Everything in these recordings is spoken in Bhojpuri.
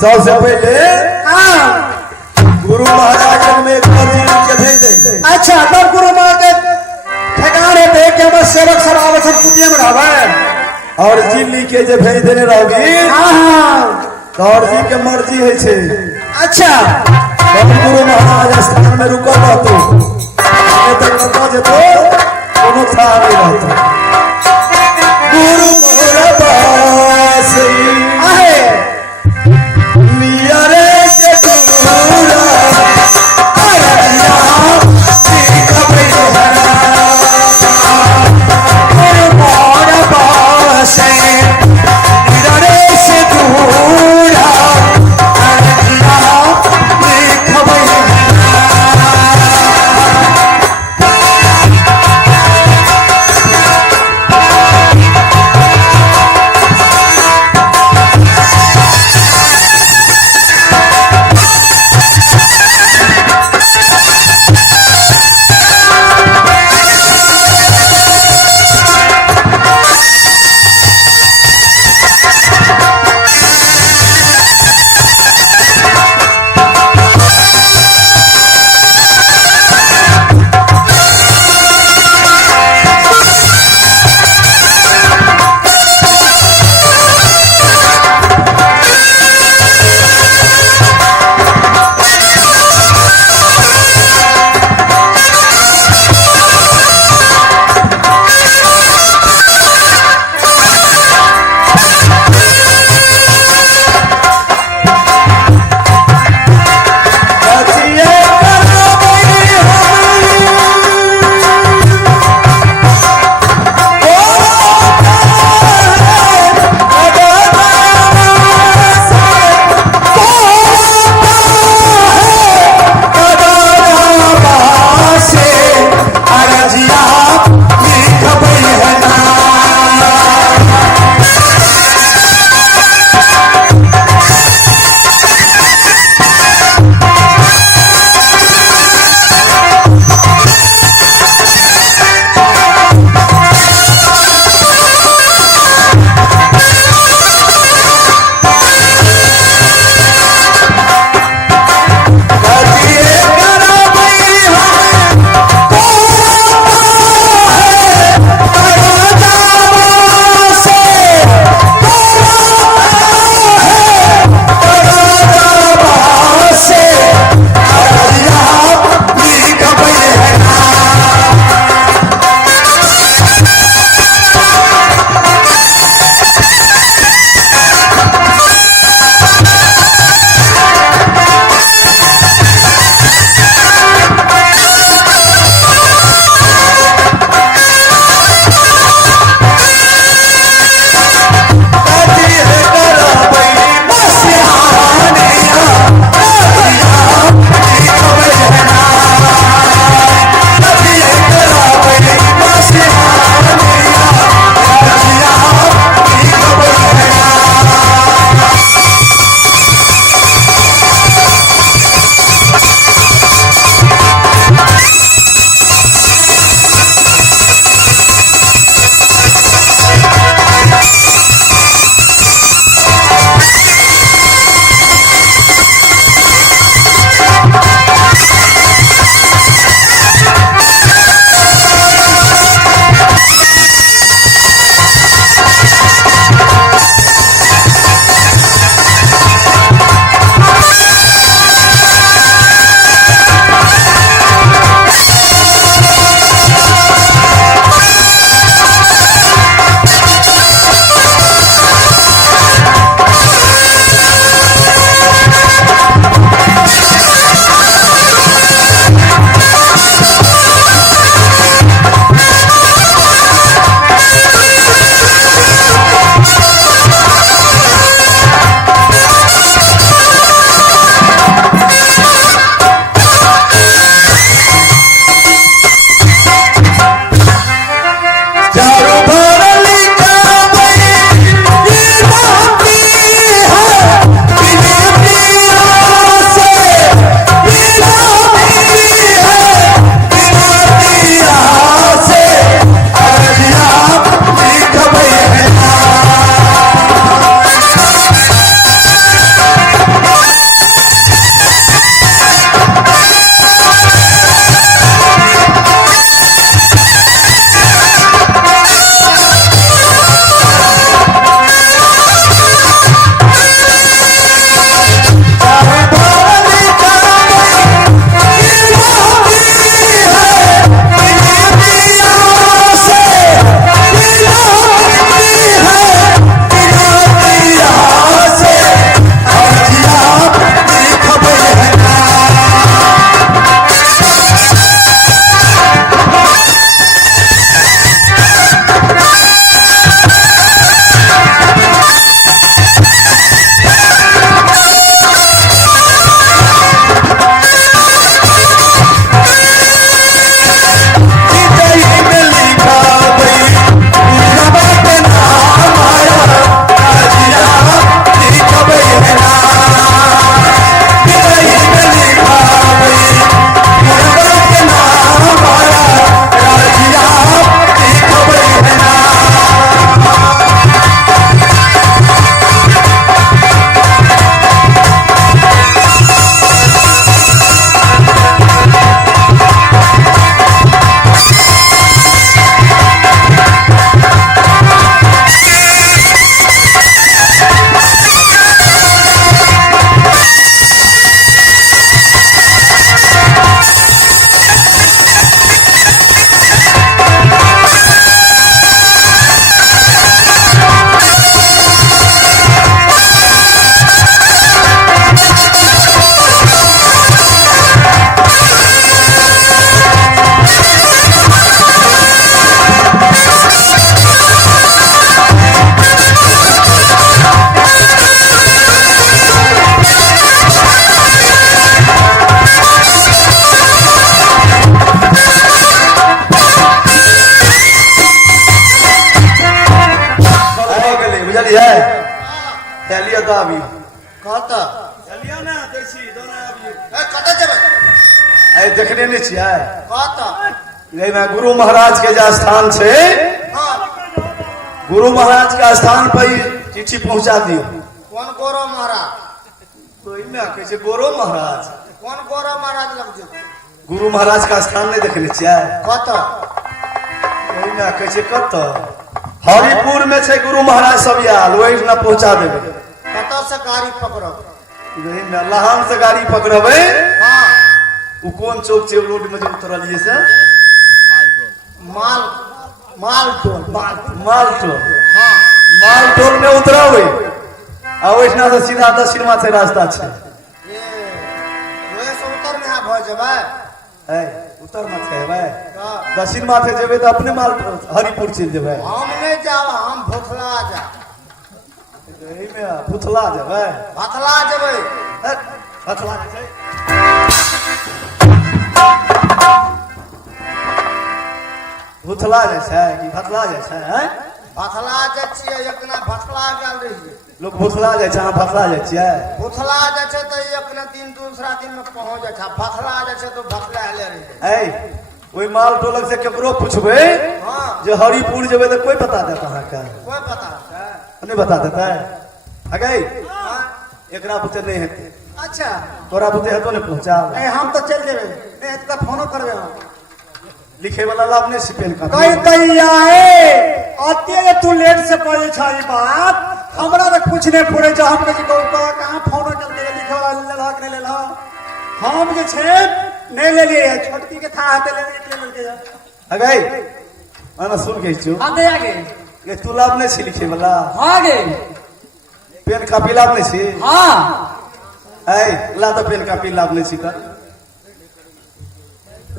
सबसे पहले गुरु महाराज में एक मर्जी के भेज दे। अच्छा तब गुरु महाराज के ठिकाने पे के बस सेवक सब आवश्यक कुटिया में रहबे और जी लिख के जे भेज देने रहोगी तो और जी के मर्जी है छे। अच्छा तब गुरु महाराज स्थान में रुको रहतो ये तक कतो जे तो कोनो था नहीं रहता। गुरु मोरबास आहे कतऽ जेबै आइ देखने नहीं छियै कतऽ लेकिन गुरु महाराज के जो स्थान छे हाँ गुरु महाराज के स्थान पर ही चिट्ठी पहुंचा दियो कौन गौरव महाराज तो इनमें कैसे गुरु महाराज कौन गौरव महाराज लग जेबै गुरु महाराज का स्थान नहीं देखने छियै कतऽ इनमें कैसे कत हरिपुर में छे गुरु महाराज सब आयल वही ना पहुंचा देवे कतऽ से गाड़ी पकड़ब इनमें लहान से गाड़ी पकड़बे हाँ वो कौन चौक छे रोड में जो उतरलिए से माल माल टोल माल टोल हाँ माल टोल में उतरबे आ वैष्णा से सीधा दक्षिण माथे रास्ता छे ये ओहे से उतर में भऽ जेबै है उत्तर माथे है तऽ दक्षिण माथे जेबे तो अपने माल हरिपुर चल जेबे हम नहीं जाब हम भोथला जा भुथला जेबे भथला जेबै भथला छै भुथला जैसे कि भथला जैसे है भथला जाइ छियै एकना भथला गेल रहियै लोग भुथला जाइ छै अहाँ भथला जाइ छियै भथला जाइ छै तऽ एकना दिन दूसरा दिन में पहुंच जाइ छै भथला जाइ छै तऽ भथला ले रहियै ऐ ओई माल टोलक से केकरो पूछबे हाँ जे हरिपुर जेबे तो कोई बता देता अहाँ का कोई पता नहीं बता देता है अगे हाँ एकरा बुते नहीं हेते अच्छा तोरा बुते हेतो ने पहुंचा ए हम तो चल जेबै नहीं तो फोनो करबे हम लिखे वाला लाभ नहीं सिपेल का कई दैया ए आते जे तू लेट से पड़े छ ई बात हमरा तो कुछ नहीं पड़े छ हम कहि कहां फोन करते लिखे वाला लेलक नहीं लेलक हम जे छे नहीं ले लिए छोटकी के था हाथे ले के अगे आना सुन के छु आगे आगे ये तू लाभ नहीं छी लिखे वाला आगे पेन कापी लाभ नहीं छी हां ऐ ला तो पेन कापी लाभ नहीं छी त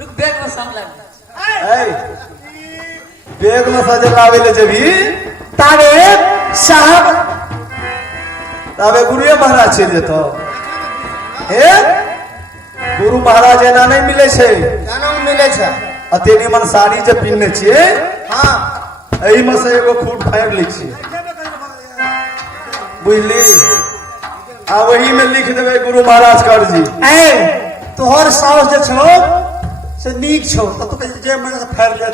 रुक बैग में सामने ऐ बैग में सजे लावे ले जबी तारे साहब तबे गुरुए महाराज चल जेतो हे गुरु महाराज एना नहीं मिले छे केना मिले छै अतेनी मन साड़ी जे पिन्ने छिए हां एही में से एगो खूट फाड़ लै छिए बुझली आ वही में लिख देवे गुरु महाराज कर जी ए तोहर साउस जे छौ से नीक छौ त तू कहि जे मन से फाड़ ले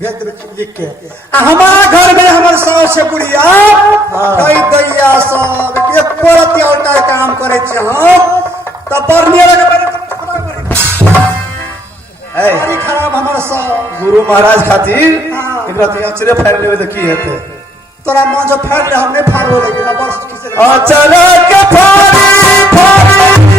भेज देबे लिख के आ हमारा घर में हमर साउस से बुढ़िया कई दैया सब एक परत उल्टा काम करे छी हम त बरनिया के ऐ बड़ी खराब हमर साउस गुरु महाराज खातिर हाँ। एकरा तो अचरे फाड़ लेवे तो की हेते तोरा मन से फाड़ ले हमने फाड़ो लेकिन बस किसे अचरा के फाड़ी फाड़ी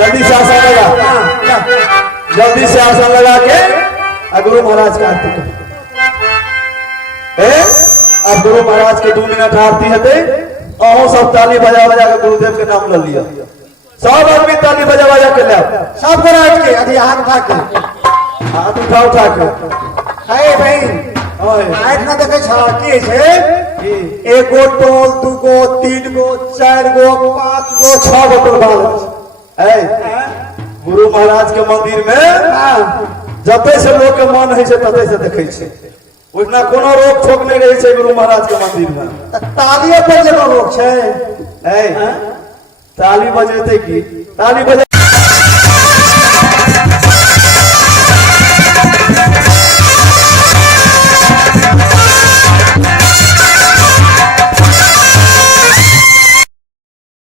जल्दी से आसन लगा, जल्दी से आसन लगा के आ गुरु महाराज के आरती कर। अब गुरु महाराज के 2 मिनट आरती हेते, अहों सब ताली बजा बजा के गुरुदेव के नाम ले लिया। सब आदमी ताली बजा बजा के ले, सब राज के अभी हाथ उठा के, हाथ उठा के। हे बहन आठ ना देखे की है, एगो टोल, 2 गो, 3 गो, 4 गो, 5 गो, 6 गो टोल बाल। गुरु महाराज के मंदिर में जते से लोग के मन है तते से देखे छे, उतना कोनो रोक ठोक नहीं रहे छे गुरु महाराज के मंदिर में। तालियों पर जब लोग छे, ताली बजेते की ताली बजे